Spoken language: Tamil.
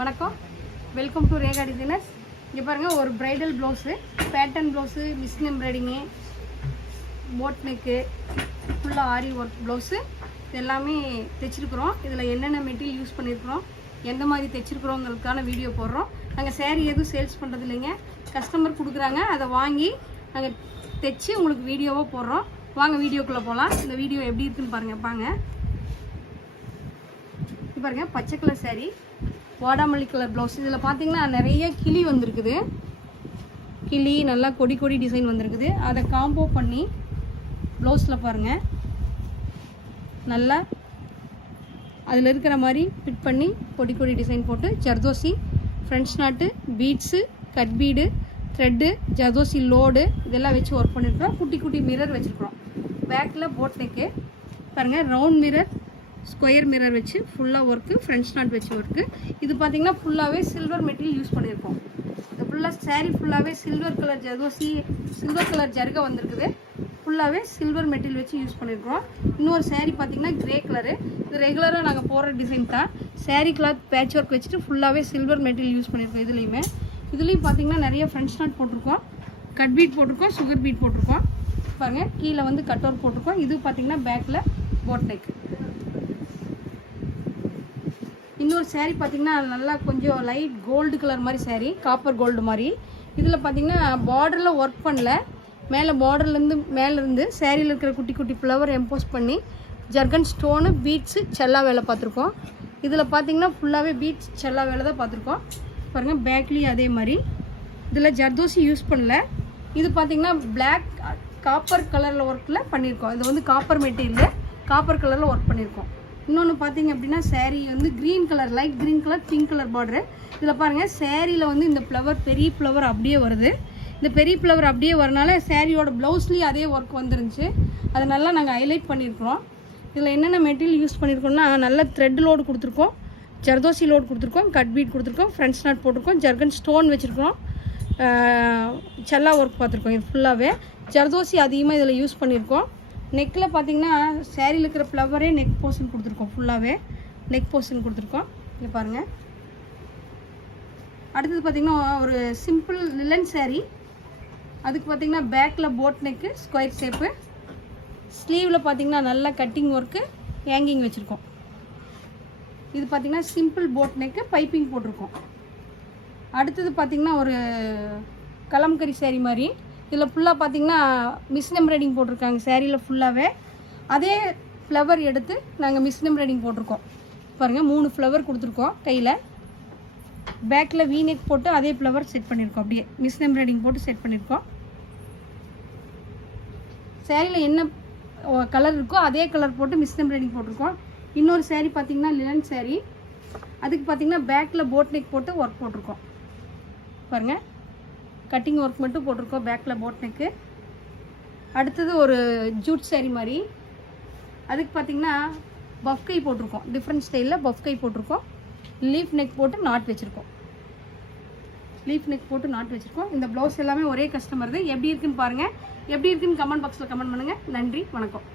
வணக்கம், வெல்கம் டு ரேகா டிசைனர்ஸ். இங்கே பாருங்கள், ஒரு bridal blouse, pattern blouse, machine embroidery, boat neck, ஃபுல்லாக ஆரி ஒர்க் ப்ளவுஸு இது எல்லாமே தைச்சிருக்கிறோம். இதில் என்னென்ன மெட்டீரியல் யூஸ் பண்ணியிருக்கிறோம், எந்த மாதிரி தைச்சிருக்கிறோங்கிறதுக்கான வீடியோ போடுறோம். நாங்கள் சேரீ எதுவும் சேல்ஸ் பண்ணுறது இல்லைங்க, கஸ்டமர் கொடுக்குறாங்க, அதை வாங்கி நாங்கள் தைச்சி உங்களுக்கு வீடியோவாக போடுறோம். வாங்க வீடியோக்குள்ளே போகலாம். இந்த வீடியோ எப்படி இருக்குன்னு பாருங்கள். பாருங்கள், பச்சை கலர் சாரீ, வாடாமல்லி கலர் ப்ளவுஸ். இதில் பார்த்தீங்கன்னா நிறைய கிளி வந்திருக்குது. கிளி நல்லா கொடி டிசைன் வந்திருக்குது. அதை காம்போ பண்ணி ப்ளவுஸில் பாருங்கள், நல்லா அதில் இருக்கிற மாதிரி ஃபிட் பண்ணி கொடி டிசைன் போட்டு zardozi, French knot, beads, cut bead, thread, zardozi load இதெல்லாம் வச்சு ஒர்க் பண்ணியிருக்கிறோம். குட்டி மிரர் வச்சுருக்குறோம். பேக்கில் போட் நெக்கு பாருங்கள், ரவுண்ட் மிரர், ஸ்கொயர் மிரர் வச்சு ஃபுல்லாக ஒர்க்கு, ஃப்ரெண்ட்ஸ் நாட் வச்சு ஒர்க்கு. இது பார்த்திங்கன்னா ஃபுல்லாகவே சில்வர் மெட்டீரியல் யூஸ் பண்ணியிருக்கோம். இது ஃபுல்லாக சாரீ ஃபுல்லாகவே சில்வர் கலர் ஜர்தோசி, சில்வர் கலர் ஜர்கா வந்திருக்குது. ஃபுல்லாகவே சில்வர் மெட்டீரியல் வச்சு யூஸ் பண்ணியிருக்கோம். இன்னொரு சாரீ பார்த்திங்கன்னா கிரே கலரு. இது ரெகுலராக நாங்கள் போடுற டிசைன் தான். சாரீ கிளாத் பேட்ச் ஒர்க் வச்சுட்டு ஃபுல்லாகவே சில்வர் மெட்டீரியல் யூஸ் பண்ணியிருக்கோம். இதுலேயும் பார்த்திங்கன்னா நிறைய ஃப்ரெண்ட்ஸ் நாட் போட்டிருக்கோம், கட் பீட் போட்டிருக்கோம், சுகர் பீட் போட்டிருக்கோம். பாருங்கள், கீழே வந்து கட் ஒர்க் போட்டிருக்கோம். இது பார்த்திங்கன்னா பேக்கில் போட் நெக். இன்னொரு சேரீ பார்த்திங்கன்னா நல்லா கொஞ்சம் லைட் கோல்டு கலர் மாதிரி சேரீ, காப்பர் கோல்டு மாதிரி. இதில் பார்த்திங்கன்னா பார்டரில் ஒர்க் பண்ணல, மேலேருந்து சேரீயில் இருக்கிற குட்டி ஃப்ளவர் எம்போஸ் பண்ணி ஜர்கன் ஸ்டோனு, பீட்ஸு, செல்லா வேலை பார்த்துருக்கோம். இதில் பார்த்திங்கன்னா ஃபுல்லாகவே பீட்ஸ், செல்லா வேலை தான் பார்த்துருக்கோம். பாருங்கள், பேக்லேயும் அதே மாதிரி. இதில் ஜர்தோசி யூஸ் பண்ணல. இது பார்த்திங்கன்னா பிளாக் காப்பர் கலரில் ஒர்க்கில் பண்ணியிருக்கோம். இது வந்து காப்பர் மெட்டீரியல், காப்பர் கலரில் ஒர்க் பண்ணியிருக்கோம். இன்னொன்று பார்த்திங்க அப்படின்னா சேரீ வந்து green colour, light green colour, pink colour border. இதில் பாருங்கள், சேரீயில் வந்து இந்த ஃப்ளவர், பெரிய ஃப்ளவர் அப்படியே வருது. இந்த பெரிய ஃப்ளவர் அப்படியே வரனால சேரீயோட ப்ளவுஸ்லேயும் அதே ஒர்க் வந்துருந்துச்சு. அதை நல்லா நாங்கள் ஹைலைட் பண்ணியிருக்கிறோம். இதில் என்னென்ன மெட்டீரியல் யூஸ் பண்ணியிருக்கோம்னா, நல்ல த்ரெட் லோடு கொடுத்துருக்கோம், ஜர்தோசி லோடு கொடுத்துருக்கோம், கட் பீட் கொடுத்துருக்கோம், ஃப்ரெண்ட்ஸ் நாட் போட்டிருக்கோம், ஜர்கன் ஸ்டோன் வச்சுருக்கோம், செல்லா ஒர்க் பார்த்துருக்கோம். இது ஃபுல்லாகவே ஜர்தோசி அதிகமாக இதில் யூஸ் பண்ணியிருக்கோம். நெக்கில் பார்த்திங்கன்னா சேரீயில் இருக்கிற ஃப்ளவரே நெக் போர்ஷன் கொடுத்துருக்கோம். ஃபுல்லாகவே நெக் போர்ஷன் கொடுத்துருக்கோம். இங்கே பாருங்கள். அடுத்தது பார்த்திங்கன்னா ஒரு சிம்பிள் லிலன் சேரீ. அதுக்கு பார்த்திங்கன்னா பேக்கில் போட் நெக்கு, ஸ்கொயர் ஷேப்பு. ஸ்லீவில் பார்த்திங்கன்னா நல்லா கட்டிங் ஒர்க்கு, ஹேங்கிங் வச்சுருக்கோம். இது பார்த்திங்கன்னா சிம்பிள் போட் நெக்கு, பைப்பிங் போட்டிருக்கோம். அடுத்தது பார்த்திங்கன்னா ஒரு கலம்கரி சேரீ மாதிரி. இதில் ஃபுல்லாக பார்த்திங்கன்னா மிஷின் எம்ப்ராய்டிங் போட்டிருக்காங்க. சேரீயில் ஃபுல்லாகவே அதே ஃப்ளவர் எடுத்து நாங்கள் மிஷின் எம்ப்ராய்டிங் போட்டிருக்கோம். பாருங்கள், 3 ஃப்ளவர் கொடுத்துருக்கோம் கையில். பேக்கில் வீநெக் போட்டு அதே ஃப்ளவர் செட் பண்ணியிருக்கோம். அப்படியே மிஷின் எம்ப்ராய்டிங் போட்டு செட் பண்ணியிருக்கோம். சேரீயில் என்ன கலர் இருக்கோ அதே கலர் போட்டு மிஷின் எம்ப்ராய்டிங் போட்டிருக்கோம். இன்னொரு சேரீ பார்த்திங்கன்னா லிலன் சேரீ. அதுக்கு பார்த்திங்கன்னா பேக்கில் போட் நெக் போட்டு ஒர்க் போட்டிருக்கோம். பாருங்கள், கட்டிங் ஒர்க் மட்டும் போட்டிருக்கோம் பேக்கில் போட் நெக்கு. அடுத்தது ஒரு ஜூட் சேரீ மாதிரி. அதுக்கு பார்த்திங்கன்னா பஃப் கை போட்டிருக்கோம், டிஃப்ரெண்ட் ஸ்டைலில் பஃப் கை போட்டிருக்கோம். லீஃப் நெக் போட்டு நாட் வச்சுருக்கோம். இந்த ப்ளவுஸ் எல்லாமே ஒரே கஸ்டமர் தான். எப்படி இருக்குன்னு பாருங்கள். எப்படி இருக்குன்னு கமெண்ட் பாக்ஸில் கமெண்ட் பண்ணுங்கள். நன்றி, வணக்கம்.